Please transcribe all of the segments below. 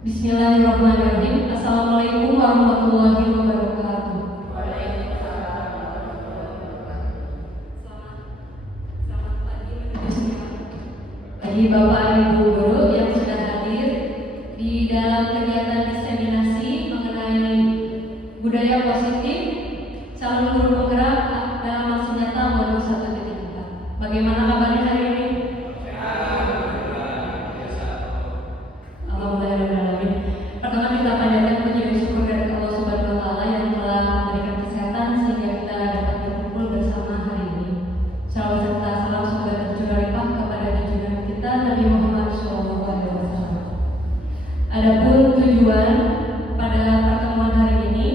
Bismillahirrahmanirrahim. Assalamualaikum warahmatullahi wabarakatuh. Selamat pagi menuju siang. Bagi Bapak Ibu guru yang sudah hadir di dalam kegiatan diseminasi mengenai budaya positif calon guru penggerak dalam aksi nyata modul 1.4. Bagaimana kabarnya hari ini? Pertama kita panjatkan puji dan syukur dari Allah Subhanahu wa Ta'ala yang telah memberikan kesehatan sehingga kita dapat berkumpul bersama hari ini. Shalawat serta salam semoga tercurah limpah kepada junjungan kita Nabi Muhammad SAW. Adapun tujuan pada pertemuan hari ini,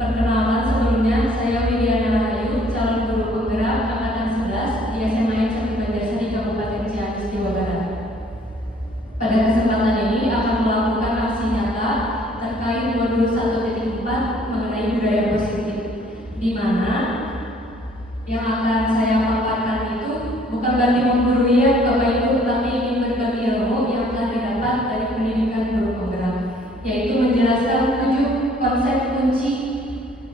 perkenalan sebelumnya saya Widiana Rahayu, calon guru penggerak angkatan 11 di SMA Cakti Banjarsa di Kabupaten Ciamis, Jawa Barat. Pada kesempatan ini akan melakukan aksi nyata terkait modul 1.4 mengenai budaya positif, di mana yang akan saya paparkan itu bukan berarti menggurui ya Bapak Ibu, tapi ingin berbagi ilmu yang telah didapat dari pendidikan guru penggerak, yaitu menjelaskan 7 konsep kunci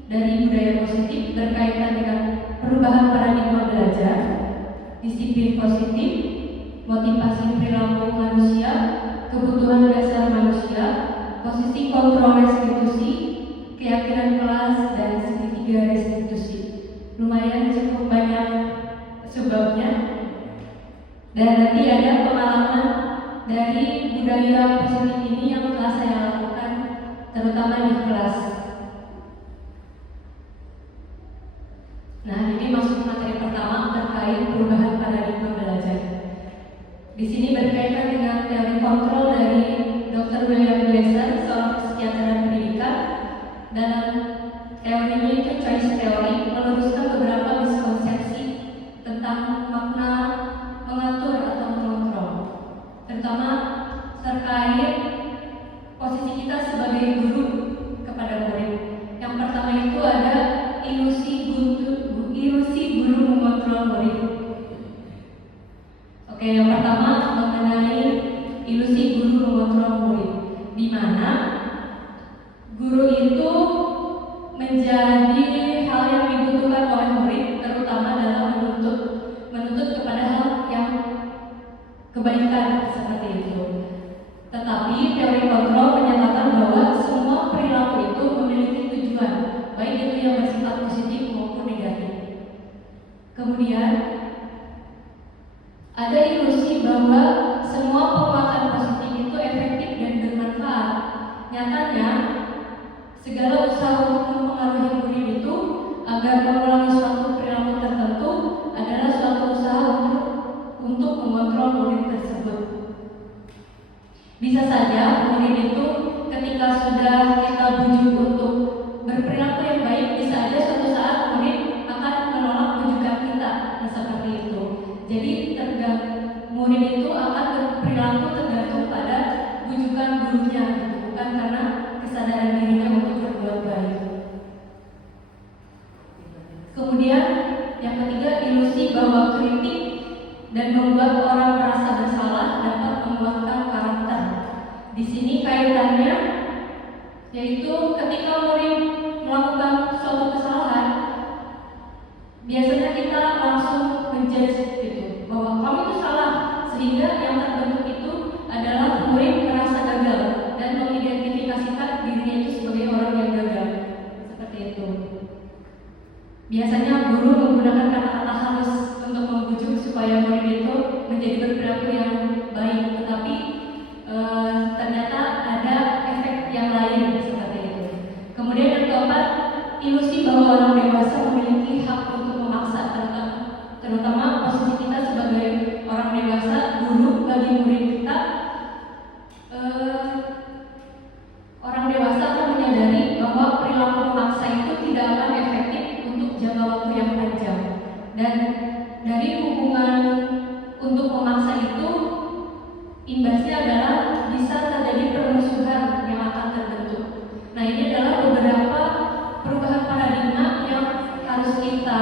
dari budaya positif berkaitan dengan perubahan paradigma belajar, disiplin positif, motivasi perilaku manusia, kebutuhan dasar manusia, posisi kontrol restitusi, keyakinan kelas, dan segitiga restitusi. Lumayan cukup banyak sebabnya. Dan nanti ada pengalaman dari budaya positif ini yang telah saya lakukan terutama di kelas. Nah, ini masuk materi pertama terkait perubahan paradigma belajar. Di sini berkaitan dengan teori kontrol dari Dr. William Glasser, seorang psikiater pendidikan, dan teorinya itu choice theory, meluruskan beberapa miskonsepsi tentang makna mengatur atau mengontrol, terutama terkait posisi kita sebagai guru kepada murid. Yang pertama itu ada ilusi guru mengontrol murid. Oke, yang pertama mengenai ilusi guru mengontrol murid, di mana guru itu menjadi hal yang dibutuhkan oleh murid, terutama dalam menuntut kepada hal yang kebaikan seperti itu. Tetapi teori kontrol menyatakan bahwa semua perilaku itu memiliki tujuan, baik itu yang bersifat positif maupun negatif. Kemudian ada ilusi bahwa semua penguatan positif itu efektif dan bermanfaat. Nyatanya, segala usaha untuk mempengaruhi murid itu agar mengulangi suatu perilaku tertentu adalah suatu usaha untuk mengontrol murid tersebut. Bisa saja murid itu ketika sudah kita bujuk untuk berperilaku yang baik, bisa aja suatu saat murid akan menolak bujukan kita, seperti itu. Jadi murid itu akan berperilaku tergantung pada bujukan gurunya, bukan karena kesadaran dirinya untuk berbuat baik. Kemudian yang ketiga, ilusi bahwa kritik dan membuat orang merasa bersalah dapat menguatkan karakter. Di sini kaitannya yaitu ketika murid melakukan suatu kesalahan, biasanya kita langsung menjudge gitu, bahwa kamu itu salah, sehingga yang terbentuk itu adalah murid merasa gagal dan mengidentifikasikan dirinya itu sebagai orang yang gagal, seperti itu. Biasanya guru menggunakan kata-kata halus untuk membujuk supaya murid itu menjadi berperilaku yang baik, tetapi ternyata ada efek yang lain seperti itu. Kemudian yang keempat, ilusi bahwa orang dewasa memiliki hak untuk memaksa, terutama posisi kita sebagai orang dewasa, guru bagi murid kita. Orang dewasa akan menyadari bahwa perilaku memaksa itu tidak akan efektif untuk jangka waktu yang panjang, dan dari hubungan untuk memaksa itu imbasnya adalah bisa terjadi permusuhan yang akan terbentuk. Nah, ini adalah beberapa perubahan paradigma yang harus kita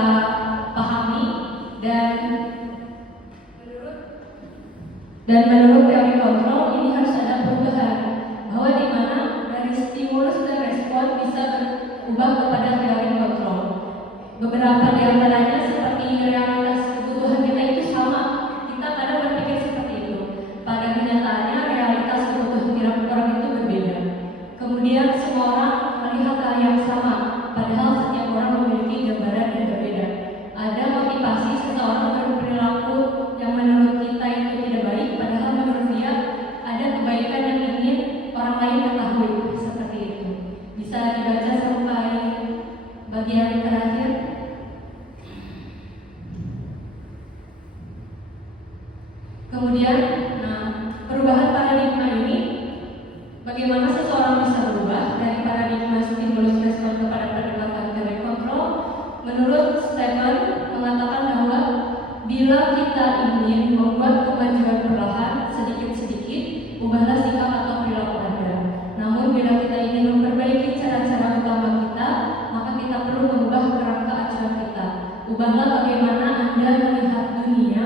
pahami, dan menurut teori kontrol ini harus ada perubahan, bahwa di mana dari stimulus dan respon bisa berubah kepada feeling control. Beberapa di antaranya seperti realitas kebutuhan kita itu sama. Kita kadang berpikir seperti itu. Pada kenyataannya realitas kebutuhan tiap orang itu berbeda. Kemudian semua orang melihat hal yang sama, padahal setiap orang memiliki gambaran yang berbeda. Ada motivasi seseorang berperilaku yang menurut kita itu tidak baik, padahal menurut dia ada kebaikan yang ingin orang lain ketahui. Seperti itu. Bisa dibaca sampai bagian terakhir. Kemudian, perubahan paradigma ini, bagaimana seseorang bisa berubah dari paradigma stimulus respon kepada pendekatan feeling control? Menurut Stephen mengatakan bahwa bila kita ingin membuat kemajuan perlahan sedikit-sedikit, ubahlah sikap atau perilaku Anda. Namun bila kita ingin memperbaiki cara-cara utama kita, maka kita perlu mengubah kerangka acuan kita. Ubahlah bagaimana Anda melihat dunia,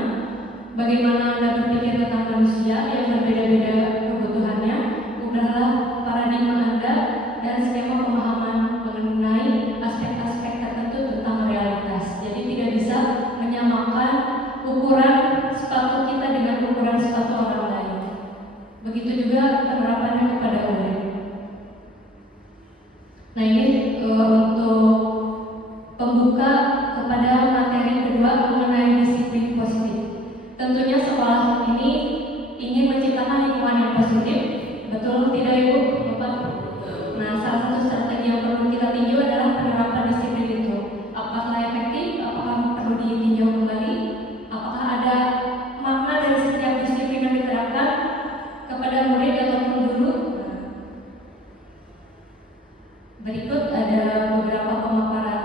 bagaimana Anda berpikir tentang manusia yang berbeda-beda kebutuhannya. Ubahlah paradigma Anda dan skema pemahaman mengenai aspek-aspek tertentu tentang realitas. Jadi tidak bisa menyamakan ukuran sepatu kita dengan ukuran sepatu orang lain. Begitu juga penerapannya kepada orang. Nah, ini untuk pembuka kepada materi kedua mengenai disiplin positif. Tentunya sekolah ini ingin menciptakan lingkungan yang positif. Betul tidak Ibu? Bapak? Nah, salah satu strategi yang perlu kita tinjau adalah penerapan disiplin itu. Apakah efektif? Apakah perlu ditinjau kembali? Apakah ada makna dari setiap disiplin yang diterapkan kepada murid ataupun guru? Berikut ada beberapa pemaparan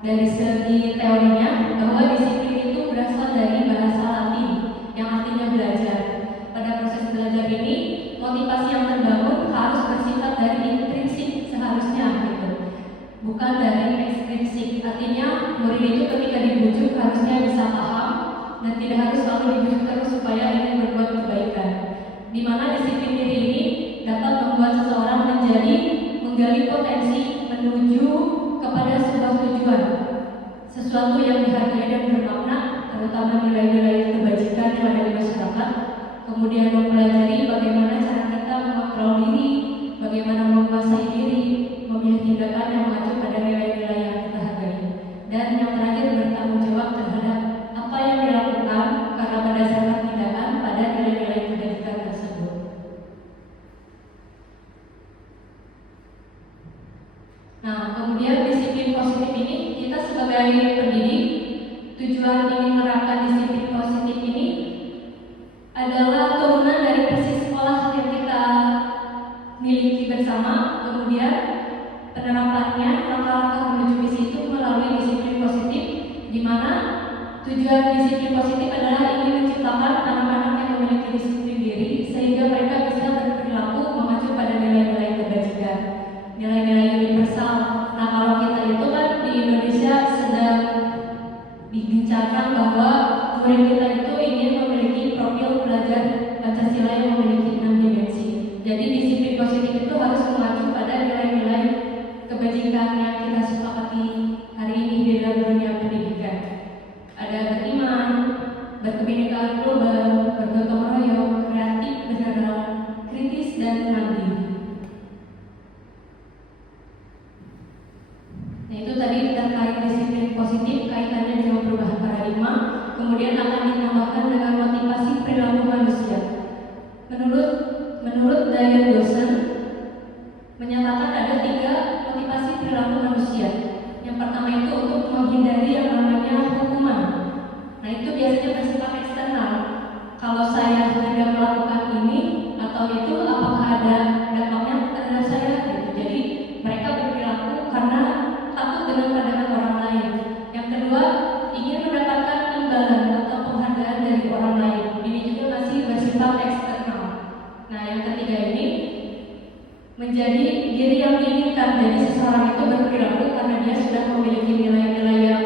dari segi teorinya, bahwa disiplin itu berasal dari bahasa Latin yang artinya belajar. Pada proses belajar ini, motivasi yang terbangun harus bersifat dari intrinsik seharusnya gitu, bukan dari ekstrinsik. Artinya murid itu ketika dibujuk harusnya bisa paham dan tidak harus selalu dibujuk terus supaya ingin berbuat kebaikan. Di mana disiplin diri ini dapat membuat seseorang menjadi menggali potensi menuju kepada sebuah tujuan, sesuatu yang dihargai dan bermakna, terutama nilai-nilai kebajikan yang ada di masyarakat. Kemudian mempelajari bagaimana cara kita mengontrol diri, bagaimana menguasai diri, memilih tindakan yang mengacu pada nilai-nilai yang kita hargai. Dan yang terakhir, bertanggung jawab terhadap apa yang dilakukan karena berdasarkan tindakan pada nilai-nilai kebajikan tersebut. Nah, kemudian disiplin positif ini, kita sebagai pendidik, tujuan ingin menerapkan disiplin positif ini adalah turunan dari persis sekolah yang kita miliki bersama. Kemudian penerapannya, langkah-langkah menuju misi itu melalui disiplin positif, di mana tujuan disiplin positif adalah ingin menciptakan anak-anak yang memiliki disiplin diri sehingga mereka bisa berperilaku mengacu pada nilai-nilai kebajikan, nilai-nilai universal. Nah, kalau kita itu kan di Indonesia sedang digencarkan bahwa murid kita itu ingin memiliki profil pelajar Pancasila yang memiliki 6 dimensi. Jadi disiplin positif itu harus mengacu pada nilai-nilai kebajikan yang kita sepakati hari ini di dalam dunia pendidikan. Ada beriman, berkebinekaan global, bergotong royong, kreatif, beneran, kritis, dan mandiri. Nah, itu tadi terkait disiplin positif, kaitannya dengan perubahan paradigma. Kemudian akan ditambahkan dengan motivasi perilaku manusia. Menurut Diane Dawson menyatakan ada 3 motivasi perilaku manusia. Yang pertama itu untuk menghindari yang namanya hukuman. Nah, itu biasanya bersifat eksternal. Kalau saya tidak melakukan ini atau itu, apakah ada dampaknya terhadap saya? Gitu. Jadi mereka berperilaku karena takut dengan pandangan orang lain. Yang kedua, ingin mendapatkan imbalan atau penghargaan dari orang lain. Ini juga masih bersifat eksternal. Nah, yang ketiga ini menjadi diri yang diinginkan. Jadi seseorang itu berperilaku karena dia sudah memiliki nilai-nilai yang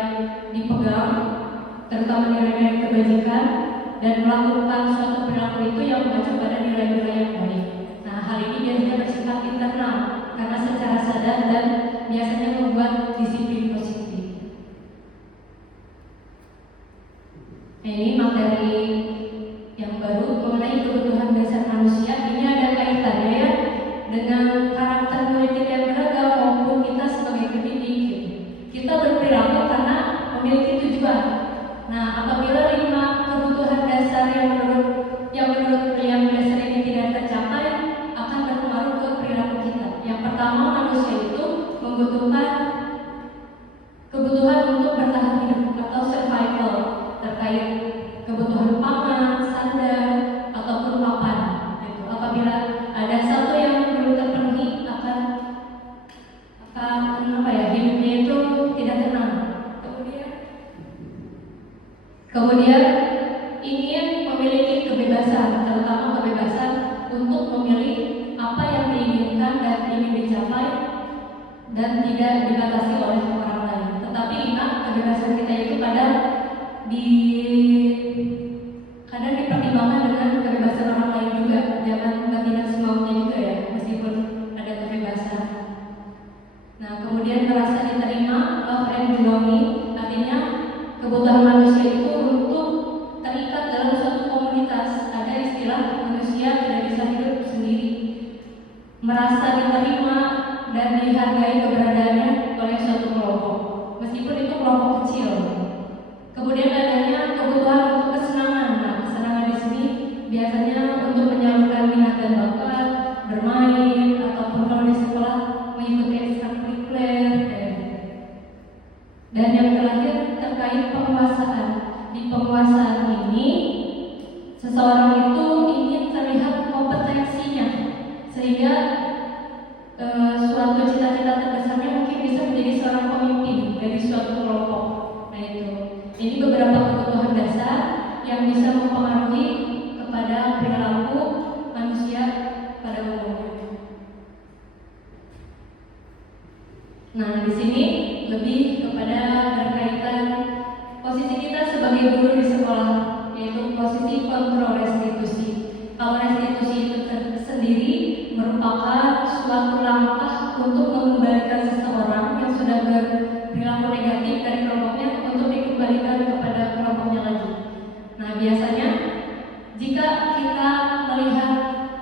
dipegang, terutama nilai-nilai kebajikan, dan melakukan suatu perilaku itu yang mengacu pada nilai-nilai yang baik. Nah, hal ini biasanya bersifat internal karena secara sadar dan biasanya membuat disiplin positif. Nah, ini materi yang baru mengenai kebutuhan dasar manusia. Ini ada kaitannya ya dengan karakter murid kita yang beragam maupun kita sebagai pendidik. Kita berperilaku karena memiliki tujuan. Nah, apabila 5 kebutuhan dasar yang menurut William Glasser ini tidak tercapai, akan berpengaruh ke perilaku kita. Yang pertama, manusia itu membutuhkan kebutuhan untuk bertahan hidup atau survival, terkait kebutuhan pangan, sandang, ataupun papan. Apabila ada satu yang belum terpenuhi, akan hidupnya itu tidak tenang. Kemudian ingin memiliki kebebasan, terutama kebebasan untuk memilih apa yang diinginkan dan ingin dicapai dan tidak dibatasi oleh orang lain. Tetapi ingat, kebebasan kita itu kadang dipertimbangkan dengan kebebasan orang lain juga. Jangan bertindak semaunya juga ya, meskipun ada kebebasan. Nah, kemudian merasa diterima, love and belonging, artinya kebutuhan manusia itu untuk terikat dalam suatu komunitas. Ada istilah manusia tidak bisa hidup sendiri. Merasa diterima dan dihargai keberadaannya oleh suatu kelompok, meskipun itu kelompok kecil. Kemudian adanya kebutuhan untuk kesenangan. Nah, kesenangan di sini biasanya untuk menyalurkan minat dan bakat, bermain, ataupun kalau di sekolah mengikuti ekstrakurikuler. Dan yang terakhir terkait penguasaan. Di penguasaan ini, seseorang itu ingin terlihat kompetensinya, sehingga suatu cita-cita terbesarnya mungkin bisa menjadi seorang pemimpin dari suatu kelompok. Nah, ini beberapa kebutuhan dasar yang bisa mempengaruhi kepada perilaku manusia pada umumnya. Nah, di sini lebih kepada berkaitan posisi kita sebagai guru di sekolah, yaitu posisi kontrol restitusi. Kalau restitusi itu sendiri merupakan suatu langkah untuk mengembalikan seseorang yang sudah berperilaku negatif dari kelompoknya untuk dikembalikan kepada kelompoknya lagi. Nah, biasanya jika kita melihat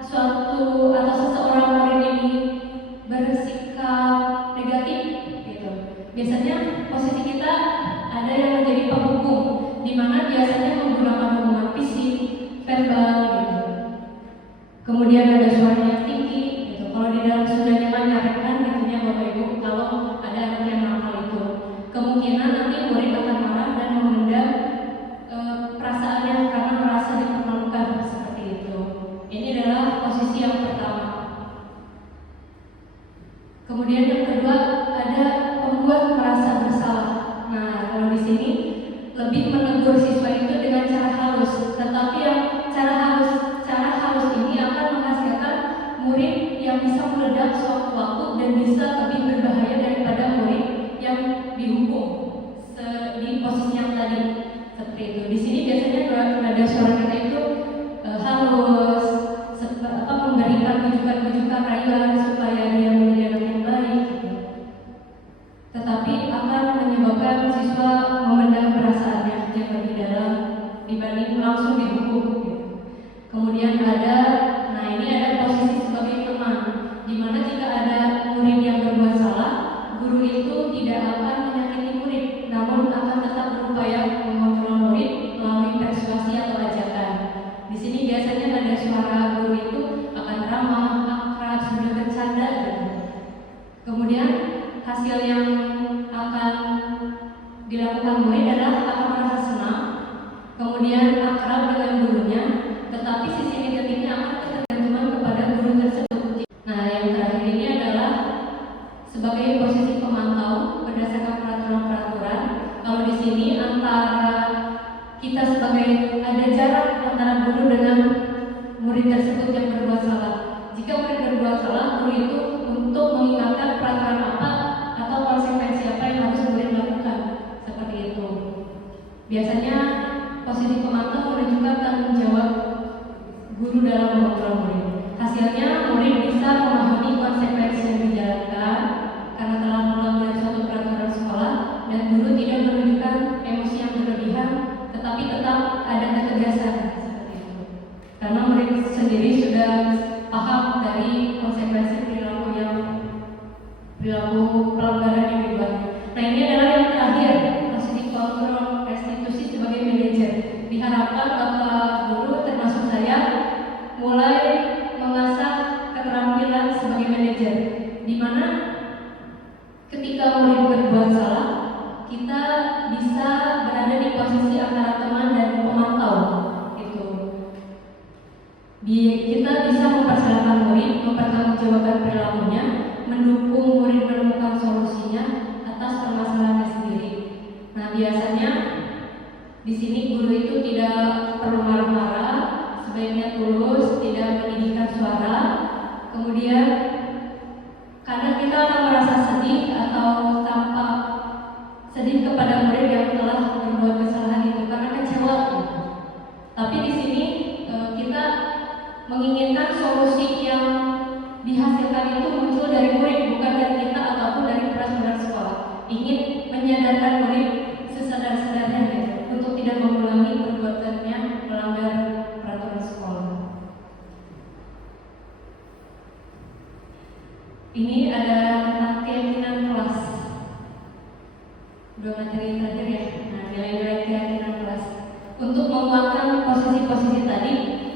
suatu atau seseorang murid ini bersikap negatif, biasanya posisi kita ada yang menjadi penghukum, di mana biasanya menggunakan hukuman fisik, verbal, Kemudian ada suara yang tinggi, Kalau di dalam sudah nyaman nyarikan, Bapak Ibu, kalau ada anak yang nakal itu, kemungkinan nanti murid akan marah dan memendam perasaannya karena merasa dipermalukan seperti itu. Ini adalah posisi yang pertama. Kemudian yang kedua ada membuat merasa bersalah. Nah, kalau di sini lebih menegur siswa itu dengan cara halus, tetapi yang cara halus ini akan menghasilkan murid yang bisa meledak sewaktu-waktu dan bisa lebih berbahaya daripada murid yang dihukum di posisi yang tadi seperti itu. Di sini biasanya nada suara kita itu halus, memberikan bujukan-bujukan rayuan supaya dia menjadi anak yang baik, tetapi akan menyebabkan siswa memendam perasaannya yang lebih dalam dibanding langsung dihukum. Kemudian ini ada posisi sebagai teman, di mana jika ada murid yang berbuat salah, guru itu tidak akan menyakiti murid, namun akan tetap berupaya mengontrol murid melalui persuasi atau ajakan. Di sini biasanya ada suara guru itu akan ramah, akrab, sambil bercanda. Kemudian hasil yang akan dilakukan murid adalah akan merasa senang, kemudian akrab dengan gurunya, tetapi sisi negatifnya akan ketergantungan kepada guru tersebut. Nah, yang terakhir ini adalah sebagai posisi pemantau berdasarkan peraturan-peraturan. Kalau di sini antara kita sebagai ada jarak antara guru dengan murid tersebut yang berbuat salah. Jika murid berbuat salah, guru itu untuk mengingatkan peraturan apa atau konsekuensi apa yang harus murid lakukan, seperti itu. Biasanya posisi pemantau menunjukkan tanggung jawab guru dalam mengontrol murid. Hasilnya murid karena murid sendiri sudah paham dari konsekuensi perilaku pelanggaran yang dibuat. Nah, ini adalah yang terakhir, posisi kontrol restitusi sebagai manajer. Diharapkan Bapak Guru termasuk saya mulai mengasah keterampilan sebagai manajer, di mana ketika murid berbuat salah, kita bisa berada di posisi antara teman dan pemantau. Gitu. Kita bisa mempersilahkan murid mempertanggungjawabkan perilakunya, mendukung murid menemukan solusinya atas permasalahannya sendiri. Nah, biasanya di sini guru itu tidak perlu marah-marah, sebaiknya tulus, tidak meninggikan suara. Kemudian kadang kita akan merasa sedih atau tampak sedih kepada murid yang telah berbuat kesalahan itu karena kecewa. Tapi di sini kita menginginkan solusi yang dihasilkan itu muncul dari murid, bukan dari kita ataupun dari peraturan sekolah. Ingin menyadarkan murid sesadar-sadarnya untuk tidak mengulangi perbuatannya melanggar peraturan sekolah. Ini ada tentang keyakinan kelas. Dua materi terakhir ya. Nah, nilai-nilai keyakinan kelas. Untuk menguatkan posisi-posisi tadi,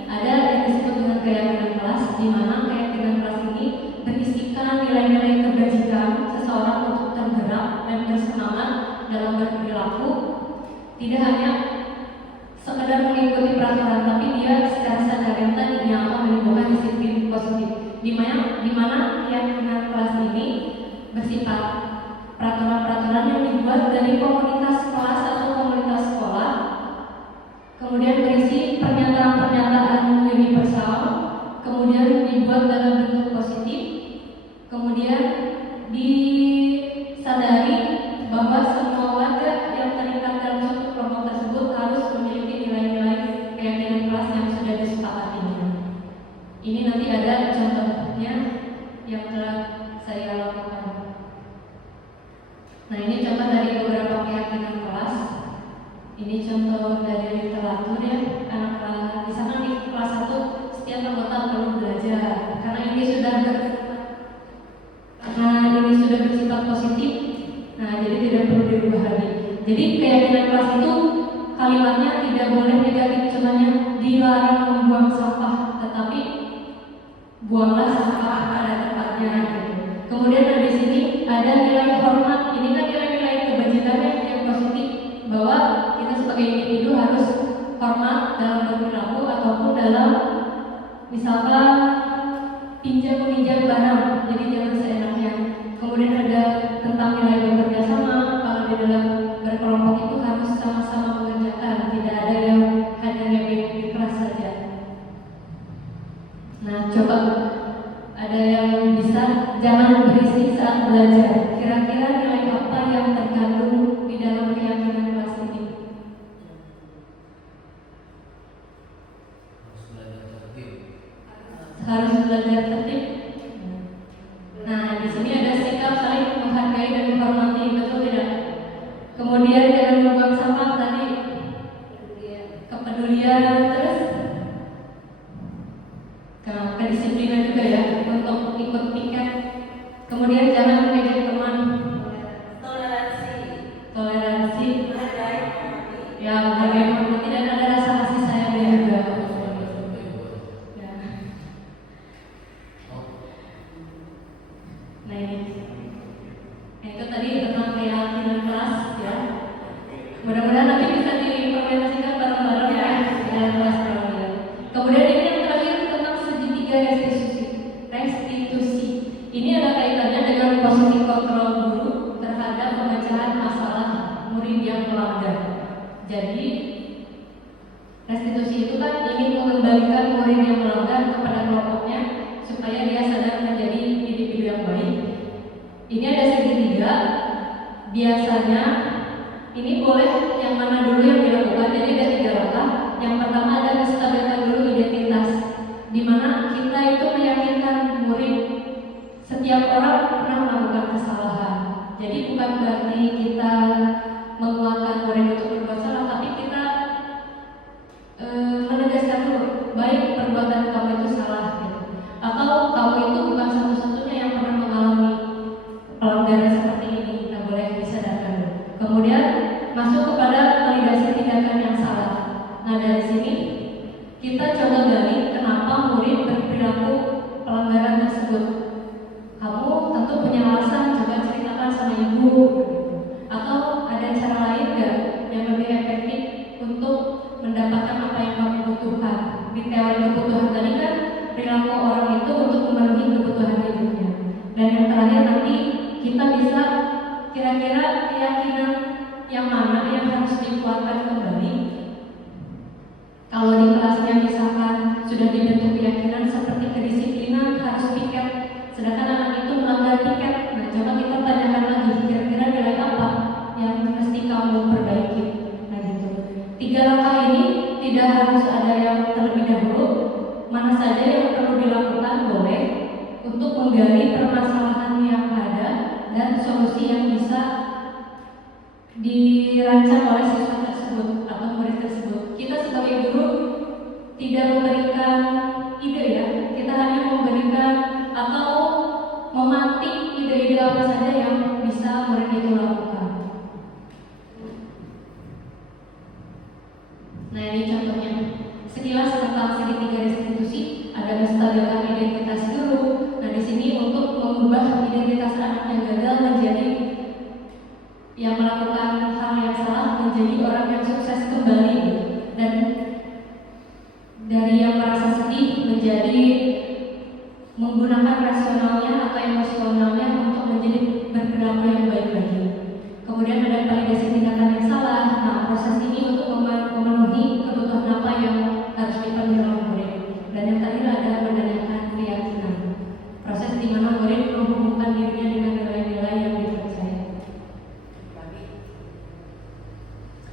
ada yang disebut dengan keyakinan kelas, di mana keyakinan kelas ini berisikan nilai-nilai kebajikan seseorang untuk tergerak dan bersemangat dalam berperilaku, tidak hanya sekedar mengikuti peraturan, tapi dia secara sadar yang tadi yang akan menimbulkan disiplin positif. Di mana keyakinan kelas ini bersifat peraturan-peraturan yang dibuat dari komunitas kelas atau komunitas sekolah, kemudian berisi pernyataan-pernyataan universal, kemudian dibuat dalam bentuk positif, kemudian disadari bahwa semua warga yang terlibat dalam suatu kelompok tersebut harus memiliki nilai-nilai keyakinan kelas yang sudah disepakatinya. Ini nanti ada contohnya yang telah saya lakukan. Nah, ini contoh dari beberapa keyakinan kelas. Ini contoh dari literatur ya. Anak misalkan di kelas 1 setiap anggota perlu belajar karena ini sudah bersifat positif. Nah, jadi tidak perlu dirubah lagi. Jadi keyakinan kelas itu kalimatnya tidak boleh negatif, contohnya dilarang membuang sampah, tetapi buanglah sampah pada tempatnya. Kemudian di sini ada nilai hormat. Ini kan nilai-nilai kebajikan yang positif, bahwa kita sebagai individu harus hormat dalam berperilaku ataupun dalam misalkan pinjam-meminjam barang, jadi jangan seenaknya. Kemudian ada tentang nilai bekerja sama, kalau di dalam berkelompok itu harus sama-sama mengerjakan, tidak ada yang hanya ngebeng di kelas saja. Nah, coba ada yang bisa jangan berisik saat belajar. Kira-kira nilai apa yang terkandung di dalam keyakinan kelas ini? Harus belajar tertib. Nah, di sini ada sikap saling menghargai dan menghormati, betul tidak? Kemudian jangan membuang sampah tadi, kepedulian, terus kedisiplinan juga ya untuk ikut piket. Kemudian jangan mengejek teman, toleransi, ya menghargai menghormati dan ada rasa kasih sayang juga. Ya. Nah ini, itu tadi tentang keyakinan kelas ya. Mudah-mudahan nanti bisa diimplementasikan bareng-bareng ya dalam kelas bareng. Kemudian ini yang terakhir tentang segitiga restitusi. Ini ada kaitannya dengan posisi kontrol guru terhadap pemecahan masalah murid yang melanggar. Jadi restitusi itu kan ingin mengembalikan murid yang melanggar kepada kelompoknya supaya dia sadar menjadi individu yang baik. Ini ada segitiga. Biasanya ini boleh yang mana dulu yang dilakukan. Jadi ada 3 langkah. Yang pertama ada menstabilkan dulu identitas, di mana kita itu meyakinkan murid setiap orang pernah melakukan kesalahan. Jadi bukan berarti kita menguatkan murid untuk berbuat salah, tapi kita menegaskan dulu baik nanti kita bisa kira-kira keyakinan yang mana yang harus dikuatkan kembali. Kalau di kelasnya misalkan sudah dibentuk keyakinan seperti kedisiplinan harus piket, sedangkan anak itu melanggar piket. Nah, coba kita tanyakan lagi, kira-kira nilai apa yang mesti kamu perbaiki. Nah gitu. 3 langkah ini tidak harus ada yang terlebih dahulu, mana saja yang perlu dilakukan boleh untuk menggali permasalahan yang ada dan solusi yang bisa dirancang oleh siswa tersebut atau murid tersebut. Kita sebagai guru tidak memberikan ide ya, kita hanya memberikan atau memantik ide-ide apa saja yang bisa murid itu lakukan. Nah ini contohnya, sekilas tentang segitiga restitusi, ada menstabilkan identitas guru. Nah di sini untuk mengubah identitas anak yang gagal menjadi yang melakukan hal yang salah menjadi orang yang sukses kembali, dan dari yang merasa sedih menjadi menggunakan rasionalnya atau emosionalnya untuk menjadi berperilaku yang baik lagi. Kemudian ada validasi tindakan yang salah. Nah proses ini untuk memenuhi kebutuhan apa yang harus dipenuhi oleh murid. Dan yang terakhir ada menanyakan keyakinan, proses di mana murid menghubungkan dirinya dengan nilai-nilai yang dipercaya.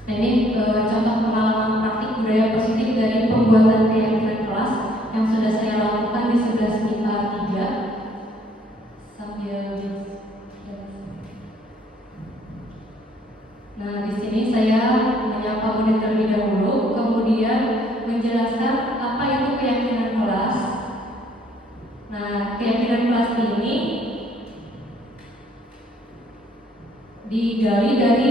Nah ini contoh pengalaman praktik budaya positif dari pembuatan keyakinan kelas yang sudah saya lakukan di 11 MIPA 3 sambil. Nah di sini saya menyapa murid terlebih dahulu, kemudian menjelaskan apa itu keyakinan kelas. Nah keyakinan kelas ini digali dari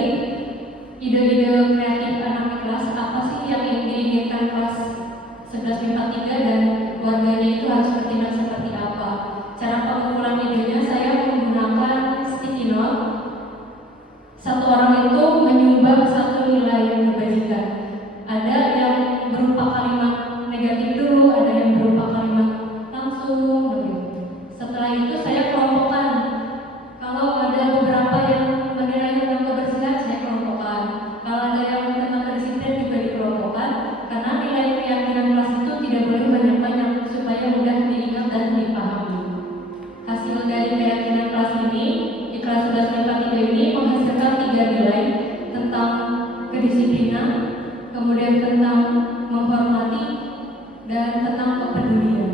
ide-ide kreatif anak kelas. Apa sih yang diinginkan kelas 11 MIPA 3 dan warganya itu harus bertindak seperti apa? Cara pengumpulan idenya saya menggunakan sticky note. Satu orang itu menyumbang satu nilai yang dibagikan. Ada yang berupa kalimat negatif dulu, ada yang berupa kalimat langsung begitu. Setelah itu saya kelompokkan. Kalau ada beberapa yang menilai tentang kebersihan, saya kelompokkan. Kalau ada yang tentang kedisiplinan juga dikelompokkan, karena nilai keyakinan kelas itu tidak boleh banyak-banyak supaya mudah diingat dan dipahami. Hasil dari keyakinan kelas ini di kelas 11 MIPA 3 ini menghasilkan 3 nilai tentang kedisiplinan, kemudian tentang menghormati, dan tentang kepedulian.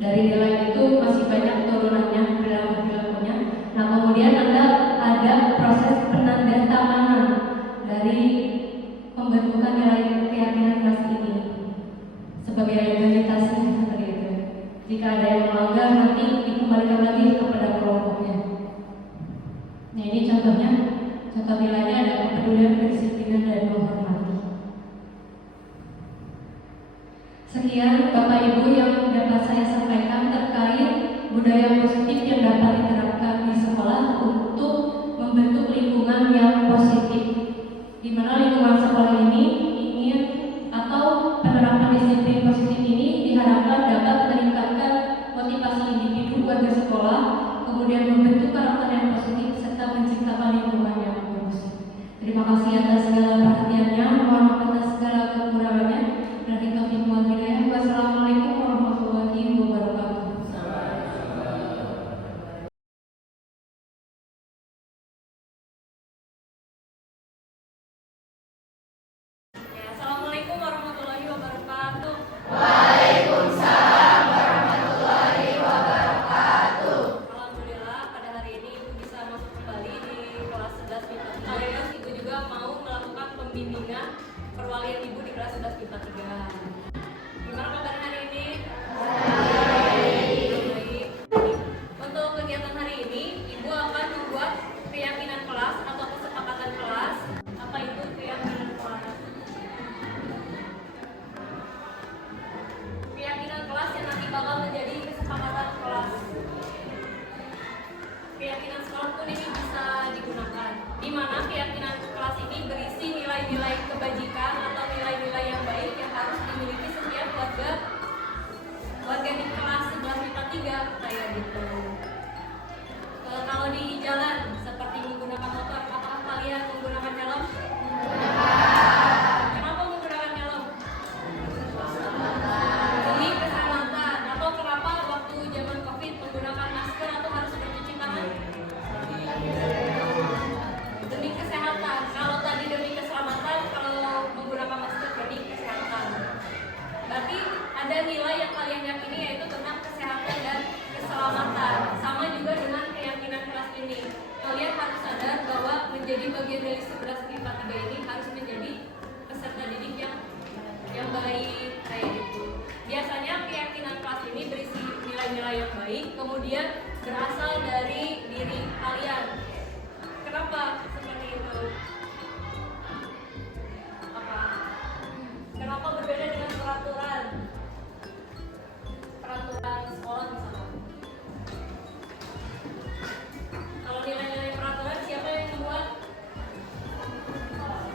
Dari nilai itu masih banyak turunannya, perilaku-perilakunya. Nah kemudian ada proses penandatanganan dari pembentukan nilai keyakinan kelas ini sebagai legalitasnya seperti itu. Jika ada yang melanggar nanti dikembalikan lagi kepada kelompoknya. Nah ini contohnya, contoh nilainya ada kepedulian, kedisiplinan, dan menghormati. Sekian Bapak Ibu yang dapat saya sampaikan terkait budaya positif yang dapat diterapkan di sekolah untuk membentuk lingkungan yang positif, di mana lingkungan sekolah ini ingin atau penerapan disiplin positif ini diharapkan dapat meningkatkan motivasi individu warga sekolah, kemudian membentuk karakter yang positif serta menciptakan lingkungan yang kondusif. Terima kasih atas segala perhatiannya, mohon maaf atas segala kekurangannya. Dari Taufiq wal Hidayah. Wassalamualaikum warahmatullahi wabarakatuh. nilai yang kalian yakini yaitu tentang kesehatan dan keselamatan. Sama juga dengan keyakinan kelas ini. Kalian harus sadar bahwa menjadi bagian dari 11 IPA 3 ini harus menjadi peserta didik yang baik kayak gitu. Biasanya keyakinan kelas ini berisi nilai-nilai yang baik, kemudian berasal dari diri kalian. Kenapa seperti itu? Kenapa berbeda dengan peraturan sekolah misalnya? Kalau nilai-nilai peraturan siapa yang membuat?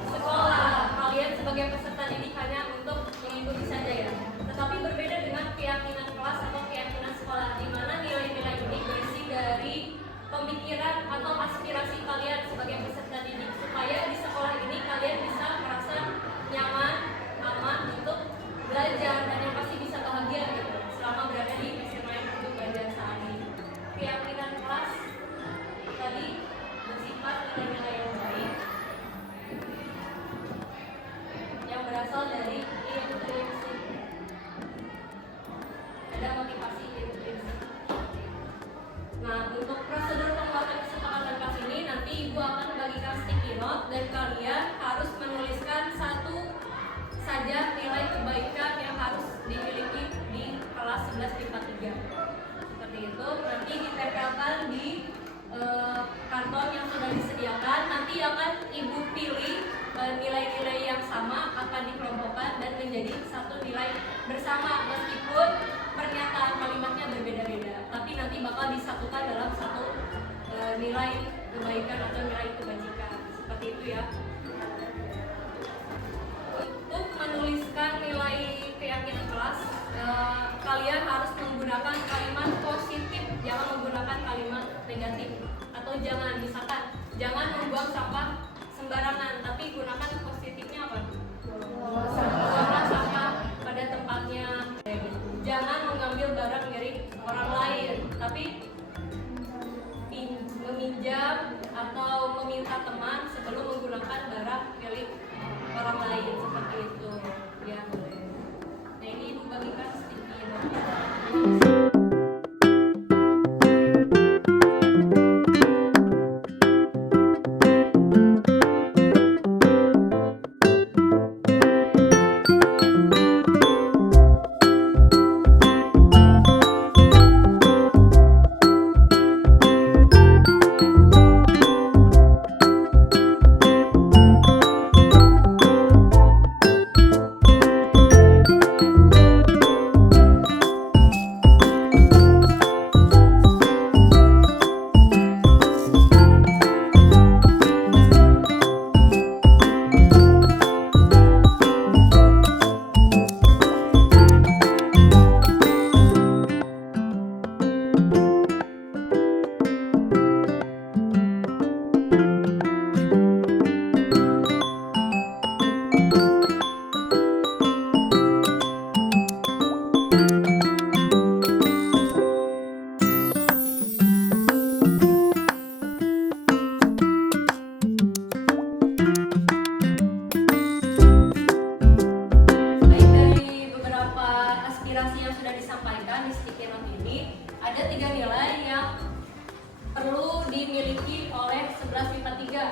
Sekolah. Kalian sebagai peserta didik hanya untuk mengikuti saja ya. Tetapi berbeda dengan keyakinan kelas atau keyakinan sekolah, di mana nilai-nilai ini berisi dari pemikiran atau aspirasi kalian sebagai peserta didik, supaya di sekolah ini kalian bisa merasa nyaman, aman untuk belajar, dan yang pasti bisa bahagia gitu selama berada di SMA untuk belajar Sari. Keyakinan kelas tadi bersifat nilai-nilai yang baik yang berasal dari intrinsik. Ada motivasi intrinsik. Nah, untuk prosedur pembuatan kesepakatan kelas ini nanti Ibu akan membagikan sticky note dan kalian harus menuliskan satu saja nilai kebaikan yang harus dimiliki di kelas 11 IPA 3. Seperti itu, nanti ditempelkan di kanton yang sudah disediakan. Nanti akan Ibu pilih nilai-nilai yang sama akan dikelompokkan dan menjadi satu nilai bersama, meskipun pernyataan kalimatnya berbeda-beda, tapi nanti bakal disatukan dalam satu nilai kebaikan atau nilai kebajikan. Seperti itu ya. Untuk menuliskan nilai keyakinan kelas, kalian harus menggunakan kalimat positif, jangan menggunakan kalimat negatif. Atau jangan, misalkan, jangan membuang sampah sembarangan, tapi gunakan positifnya apa? Buanglah sampah pada tempatnya. Jangan mengambil barang dari orang lain, tapi meminjam atau meminta teman sebelum menggunakan barang milik orang lain, seperti itu ya, boleh. Nah, ini Ibu bagikan sticky note.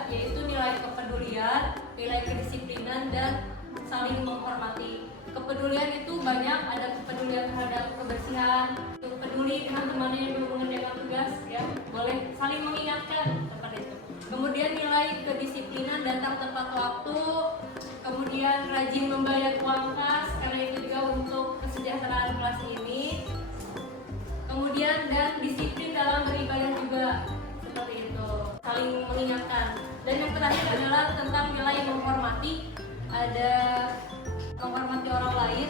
Yaitu nilai kepedulian, nilai kedisiplinan, dan saling menghormati. Kepedulian itu banyak, ada kepedulian terhadap kebersihan, peduli dengan temannya yang belum mengerjakan tugas, ya, boleh saling mengingatkan seperti itu. Kemudian nilai kedisiplinan, datang tepat waktu, kemudian rajin membayar uang kas, karena itu juga untuk kesejahteraan kelas ini. Kemudian dan disiplin dalam beribadah juga, seperti itu, saling mengingatkan. Dan yang terakhir adalah tentang nilai menghormati, ada menghormati orang lain,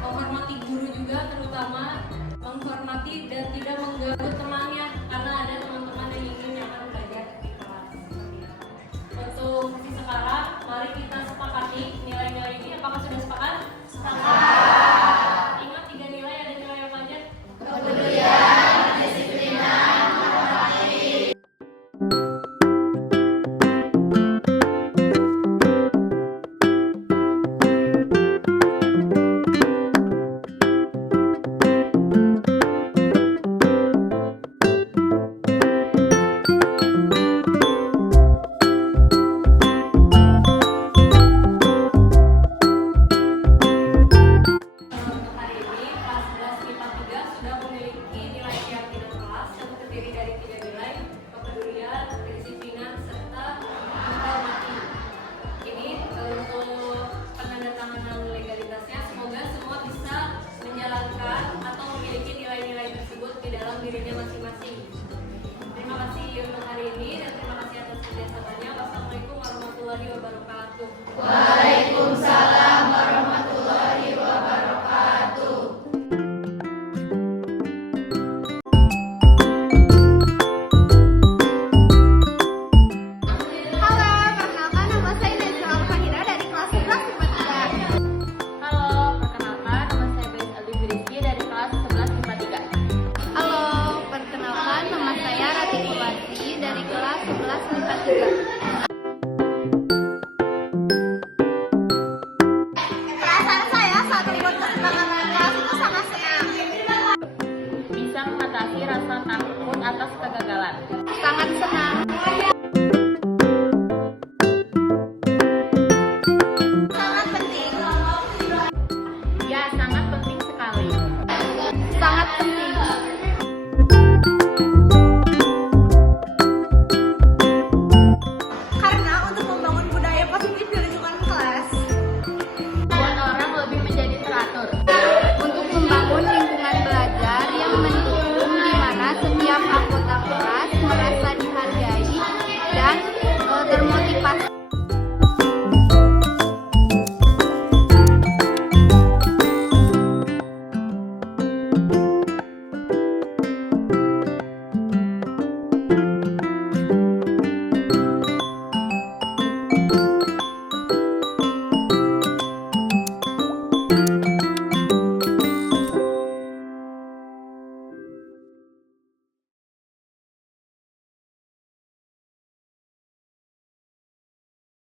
menghormati guru juga, terutama menghormati dan tidak mengganggu temannya, karena ada teman-teman yang ingin nyaman belajar di kelas. Untuk sesi sekarang, mari kita sepakati nilai-nilai ini. Apakah sudah sepakat? Sepakat. Ingat 3 nilai, ada nilai apa aja? Kepedulian, kedisiplinan, menghormati. penting.